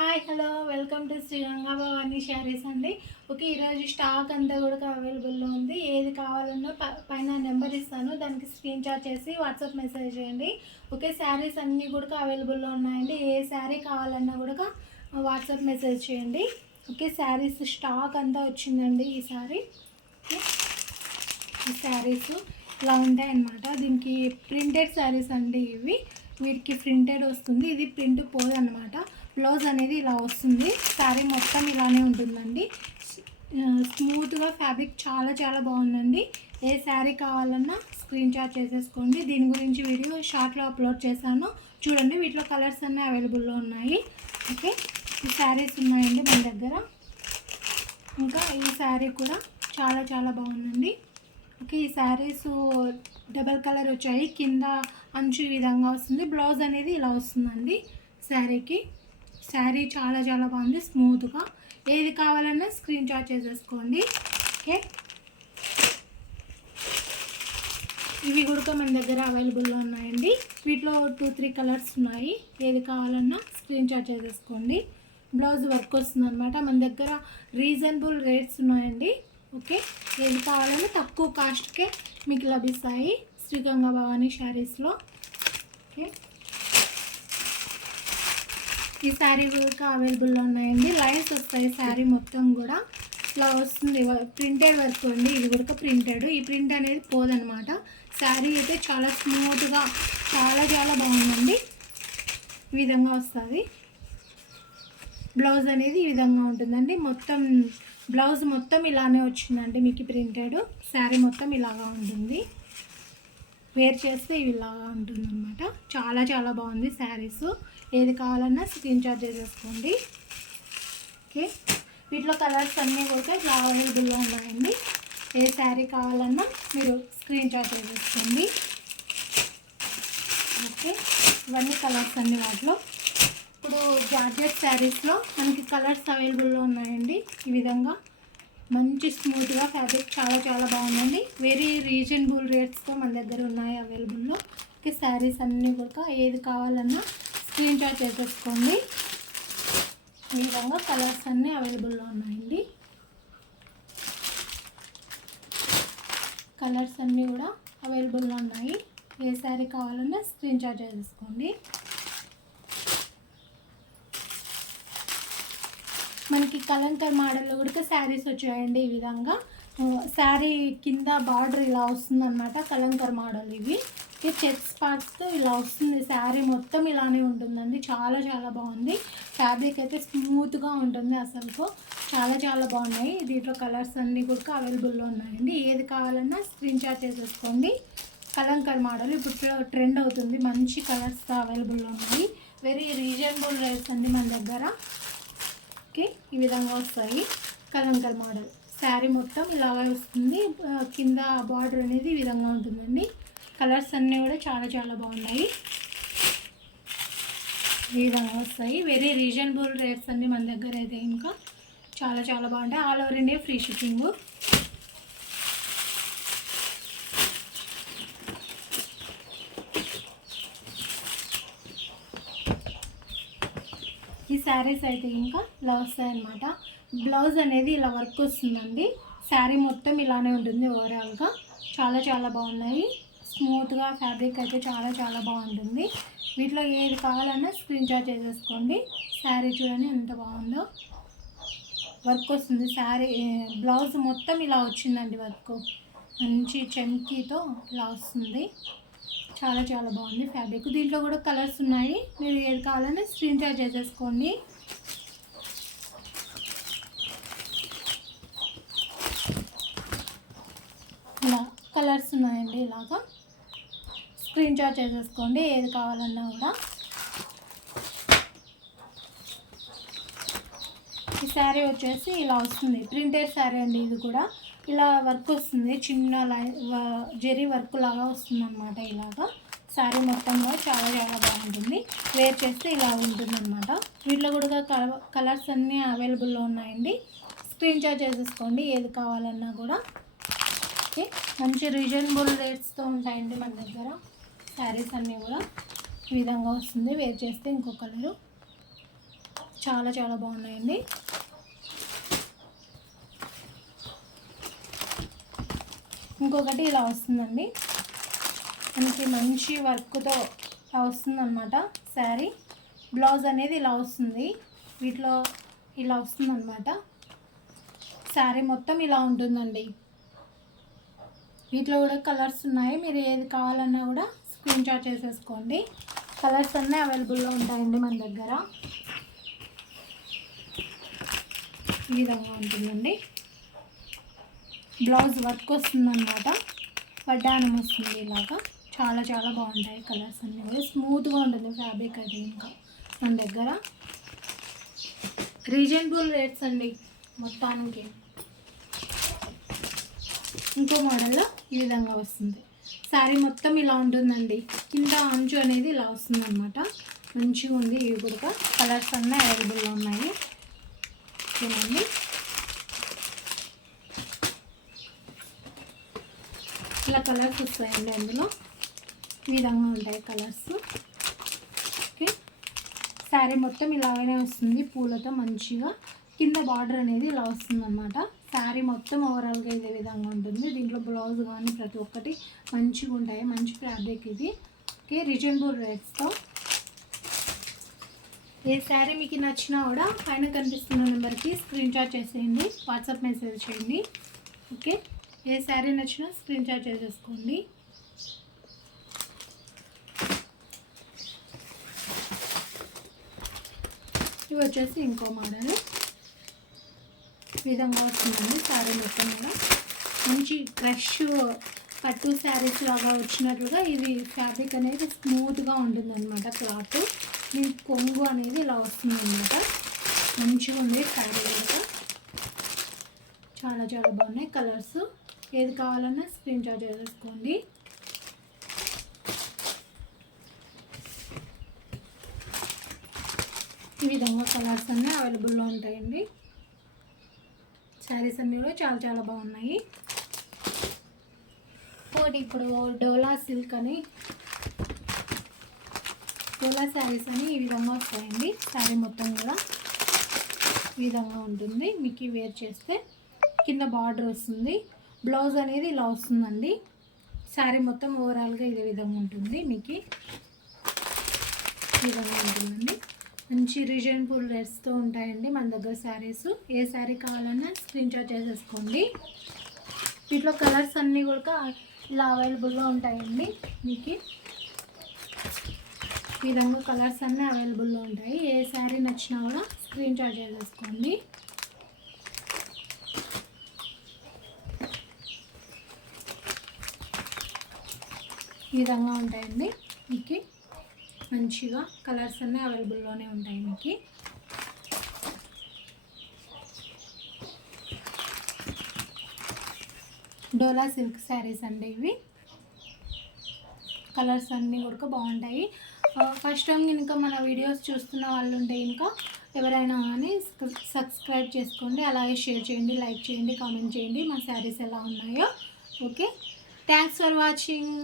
Hi hello welcome to Shri Ganga Bhavani saris అండి. Okay, ఈరోజు stock అంతా కూడా అవైలబుల్లో ఉంది. ఏది కావాలన్నా పైన నెంబర్ ఇస్తాను, దానికి స్క్రీన్ షాట్ చేసి వాట్సాప్ మెసేజ్ చేయండి. ఓకే, శారీస్ అన్నీ కూడా అవైలబుల్లో ఉన్నాయండి. ఏ శారీ కావాలన్నా కూడా వాట్సాప్ మెసేజ్ చేయండి. ఓకే, శారీస్ స్టాక్ అంతా వచ్చిందండి ఈసారి. ఓకే, ఈ శారీస్ ఇలా ఉంటాయన్నమాట. దీనికి ప్రింటెడ్ శారీస్ అండి ఇవి. వీటికి ప్రింటెడ్ వస్తుంది, ఇది ప్రింట్ పోదన్నమాట. బ్లౌజ్ అనేది ఇలా వస్తుంది. శారీ మొత్తం ఇలానే ఉంటుందండి. స్మూత్గా ఫ్యాబ్రిక్ చాలా చాలా బాగుందండి. ఏ శారీ కావాలన్నా స్క్రీన్ షాట్ చేసేసుకోండి. దీని గురించి వీడియో షార్ట్లో అప్లోడ్ చేశాను, చూడండి. వీటిలో కలర్స్ అన్నీ అవైలబుల్లో ఉన్నాయి. ఓకే, ఈ శారీస్ ఉన్నాయండి మన దగ్గర. ఇంకా ఈ శారీ కూడా చాలా చాలా బాగుందండి. ఓకే, ఈ శారీస్ డబల్ కలర్ వచ్చాయి. కింద అంచు ఈ విధంగా వస్తుంది. బ్లౌజ్ అనేది ఇలా వస్తుందండి శారీకి. శారీ చాలా చాలా బాగుంది, స్మూత్గా. ఏది కావాలన్నా స్క్రీన్ షాట్ చేసేసుకోండి. ఓకే, ఇవి కూడా మన దగ్గర అవైలబుల్లో ఉన్నాయండి. వీటిలో 2-3 కలర్స్ ఉన్నాయి. ఏది కావాలన్నా స్క్రీన్ షాట్ చేసేసుకోండి. బ్లౌజ్ వర్క్ వస్తుంది అనమాట. మన దగ్గర రీజనబుల్ రేట్స్ ఉన్నాయండి. ఓకే, ఏది కావాలన్నా తక్కువ కాస్ట్కే మీకు లభిస్తాయి శ్రీ గంగా భవాని శారీస్లో. ఓకే, ఈ శారీ కూడా అవైలబుల్లో ఉన్నాయండి. లైన్స్ వస్తాయి శారీ మొత్తం కూడా. ఇలా వస్తుంది, ప్రింటెడ్ వర్క్ అండి. ఇది కూడా ప్రింటెడ్. ఈ ప్రింట్ అనేది పోదనమాట. శారీ అయితే చాలా స్మూత్గా చాలా చాలా బాగుందండి. ఈ విధంగా వస్తుంది. బ్లౌజ్ అనేది ఈ విధంగా ఉంటుందండి. మొత్తం బ్లౌజ్ మొత్తం ఇలానే వచ్చిందండి మీకు ప్రింటెడ్. శారీ మొత్తం ఇలాగా ఉంటుంది. వేర్ చేస్తే ఇలాగా ఉంటుంది అనమాట. చాలా చాలా బాగుంది శారీస్. ఏది కావాలన్నా స్క్రీన్ షాట్ చేసేసుకోండి. ఓకే, వీటిలో కలర్స్ అన్నీ కూడా అవైలబుల్గా ఉన్నాయండి. ఏ శారీ కావాలన్నా మీరు స్క్రీన్ షాట్ చేసేసుకోండి. ఓకే, ఇవన్నీ కలర్స్ అన్నీ వాటిలో. ఇప్పుడు జార్జెట్ శారీస్లో మనకి కలర్స్ అవైలబుల్లో ఉన్నాయండి. ఈ విధంగా మంచి స్మూత్గా ఫ్యాబ్రిక్ చాలా చాలా బాగుందండి. వెరీ రీజనబుల్ రేట్స్తో మన దగ్గర ఉన్నాయి అవైలబుల్లో. ఓకే, శారీస్ అన్నీ కూడా ఏది కావాలన్నా స్క్రీన్ షాట్ చేసేసుకోండి. ఈ విధంగా కలర్స్ అన్నీ అవైలబుల్లో ఉన్నాయండి. కలర్స్ అన్నీ కూడా అవైలబుల్లో ఉన్నాయి. ఏ శారీ కావాలన్నా స్క్రీన్ షాట్ చేసేసుకోండి. మనకి కలంకర్ మోడల్లో కూడా శారీస్ వచ్చాయండి. ఈ విధంగా శారీ కింద బార్డర్ ఇలా వస్తుందన్నమాట. కలంకర్ మోడల్ ఇవి. చెక్స్ పార్ట్స్తో ఇలా వస్తుంది. శారీ మొత్తం ఇలానే ఉంటుందండి. చాలా చాలా బాగుంది. ఫ్యాబ్రిక్ అయితే స్మూత్గా ఉంటుంది. అసలు చాలా చాలా బాగున్నాయి. దీంట్లో కలర్స్ అన్నీ కూడా అవైలబుల్లో ఉన్నాయండి. ఏది కావాలన్నా స్క్రీన్ షాట్ చేసేసుకోండి. కలంకర్ మోడల్ ఇప్పుడు ట్రెండ్ అవుతుంది. మంచి కలర్స్తో అవైలబుల్లో ఉన్నాయి. వెరీ రీజనబుల్ రేట్స్ అండి మన దగ్గర. ఓకే, ఈ విధంగా వస్తాయి. కలంకర్ మోడల్ శారీ మొత్తం ఇలాగే వస్తుంది. కింద బార్డర్ అనేది ఈ విధంగా ఉంటుందండి. కలర్స్ అన్నీ కూడా చాలా చాలా బాగున్నాయి. ఈ విధంగా వస్తాయి. వెరీ రీజనబుల్ రేట్స్ అన్నీ మన దగ్గర అయితే ఇంకా చాలా చాలా బాగుంటాయి. All over India free shipping. ఈ శారీస్ అయితే ఇంకా ఇలా వస్తాయన్నమాట. బ్లౌజ్ అనేది ఇలా వర్క్ వస్తుందండి. శారీ మొత్తం ఇలానే ఉంటుంది ఓవరాల్గా. చాలా చాలా బాగున్నాయి. స్మూత్గా ఫ్యాబ్రిక్ అయితే చాలా చాలా బాగుంటుంది. వీటిలో ఏది కావాలన్నా స్క్రీన్ షాట్ చేసేసుకోండి. శారీ చూడండి ఎంత బాగుందో. వర్క్ వస్తుంది. శారీ బ్లౌజ్ మొత్తం ఇలా వచ్చిందండి. వర్క్ మంచి చమ్కీతో ఇలా వస్తుంది. చాలా చాలా బాగుంది ఫ్యాబ్రిక్. దీంట్లో కూడా కలర్స్ ఉన్నాయి. మీరు ఏది కావాలని స్క్రీన్ షాట్ చేసేసుకోండి. ఇలా కలర్స్ ఉన్నాయండి. ఇలాగా స్క్రీన్ షాట్ చేసేసుకోండి ఏది కావాలన్నా కూడా. ఈ శారీ వచ్చేసి ఇలా వస్తుంది. ప్రింటెడ్ శారీ అండి. ఇది కూడా ఇలా వర్క్ వస్తుంది. చిన్న జెరీ వర్క్ లాగా వస్తుంది అనమాట. ఇలాగా శారీ మొత్తంలో చాలా చాలా బాగుంటుంది. వేర్ చేస్తే ఇలా ఉంటుంది అనమాట. వీటిలో కూడా కలర్స్ అన్నీ అవైలబుల్లో ఉన్నాయండి. స్క్రీన్ షాట్ చేసేసుకోండి ఏది కావాలన్నా కూడా. ఓకే, మంచి రీజనబుల్ రేట్స్తో ఉంటాయండి మన దగ్గర శారీస్ అన్నీ కూడా. ఈ విధంగా వస్తుంది. వేర్ చేస్తే ఇంకో కలరు చాలా చాలా బాగున్నాయండి. ఇంకొకటి ఇలా వస్తుందండి, మనకి మంచి వర్క్తో ఇలా వస్తుందన్నమాట శారీ. బ్లౌజ్ అనేది ఇలా వస్తుంది, వీటిలో ఇలా వస్తుందన్నమాట. శారీ మొత్తం ఇలా ఉంటుందండి. వీటిలో కూడా కలర్స్ ఉన్నాయి, మీరు ఏది కావాలన్నా కూడా స్క్రీన్ షాట్ చేసేసుకోండి. కలర్స్ అన్నీ అవైలబుల్లో ఉంటాయండి మన దగ్గర. ఈ విధంగా ఉంటుందండి. బ్లౌజ్ వర్క్ వస్తుందన్నమాట, వడ్డానం వస్తుంది ఇలాగా. చాలా చాలా బాగుంటాయి కలర్స్ అన్నీ కూడా. స్మూత్గా ఉంటుంది ఫ్యాబ్రిక్ అది. ఇంకా మన దగ్గర రీజనబుల్ రేట్స్ అండి మొత్తానికి. ఇంకో మోడల్లో ఈ విధంగా వస్తుంది. శారీ మొత్తం ఇలా ఉంటుందండి, కింద అంచు అనేది ఇలా వస్తుంది అనమాట. మంచిగా ఉంది. ఇవి కూడా కలర్స్ అన్నీ అవైలబుల్లో ఉన్నాయి. చూడండి, ఇలా కలర్స్ వస్తాయండి అందులో. ఈ విధంగా ఉంటాయి కలర్స్. ఓకే, శారీ మొత్తం ఇలాగనే వస్తుంది పూలతో మంచిగా. కింద బార్డర్ అనేది ఇలా వస్తుంది అనమాట. శారీ మొత్తం ఓవరాల్గా ఇదే విధంగా ఉంటుంది. దీంట్లో బ్లౌజ్ కానీ ప్రతి ఒక్కటి మంచిగా ఉంటాయి. మంచి ఫ్యాబ్రిక్ ఇది. ఓకే, రీజనబుల్ రేట్స్తో. ఏ శారీ మీకు నచ్చినా కూడా పైన కనిపిస్తున్న నెంబర్కి స్క్రీన్ షాట్ చేసేయండి, వాట్సాప్ మెసేజ్ చేయండి. ఓకే, ఏ శారీ నచ్చినా స్క్రీన్ షాట్ చేసేసుకోండి. ఇవి వచ్చేసి ఇంకో మోడల్. ఈ విధంగా వస్తుందండి శారీ మొత్తం కూడా. మంచి క్రష్ పట్టు శారీస్ లాగా వచ్చినట్లుగా ఇది ఫ్యాబ్రిక్ అనేది స్మూత్గా ఉంటుంది అనమాట. క్లాత్ దీని కొంగు అనేది ఇలా వస్తుంది అనమాట. మంచిగా ఉంది శారీ కూడా. చాలా చాలా బాగున్నాయి కలర్స్. ఏది కావాలన్నా స్క్రీన్ షాట్ చేసేసుకోండి. ఈ విధంగా కలర్స్ అన్నీ అవైలబుల్లో ఉంటాయండి. శారీస్ అన్నీ కూడా చాలా చాలా బాగున్నాయి. ఒకటి ఇప్పుడు డోలా సిల్క్ అని, డోలా శారీస్ అని ఈ విధంగా వస్తాయండి. శారీ మొత్తం కూడా ఈ విధంగా ఉంటుంది. మీకు వేర్ చేస్తే కింద బార్డర్ వస్తుంది, బ్లౌజ్ అనేది ఇలా వస్తుందండి. శారీ మొత్తం ఓవరాల్గా ఇదే విధంగా ఉంటుంది. మీకు ఈ విధంగా ఉంటుందండి. మంచి రీజనబుల్ రేట్స్తో ఉంటాయండి మన దగ్గర శారీస్. ఏ శారీ కావాలన్నా స్క్రీన్ షాట్ చేసేసుకోండి. వీటిలో కలర్స్ అన్నీ కూడా ఇలా అవైలబుల్లో ఉంటాయండి. మీకు ఈ విధంగా కలర్స్ అన్నీ అవైలబుల్లో ఉంటాయి. ఏ శారీ నచ్చినా కూడా స్క్రీన్ షాట్ చేసేసుకోండి. ఈ విధంగా ఉంటాయండి. మీకు మంచిగా కలర్స్ అన్నీ అవైలబుల్లోనే ఉంటాయి. మీకు డోలా సిల్క్ శారీస్ అండి ఇవి. కలర్స్ అన్నీ కూడా బాగుంటాయి. ఫస్ట్ టైం ఇంకా మన వీడియోస్ చూస్తున్న వాళ్ళు ఉంటే ఇంకా ఎవరైనా కానీ సబ్స్క్రైబ్ చేసుకోండి, అలాగే షేర్ చేయండి, లైక్ చేయండి, కామెంట్ చేయండి మా శారీస్ ఎలా ఉన్నాయో. Okay, thanks for watching.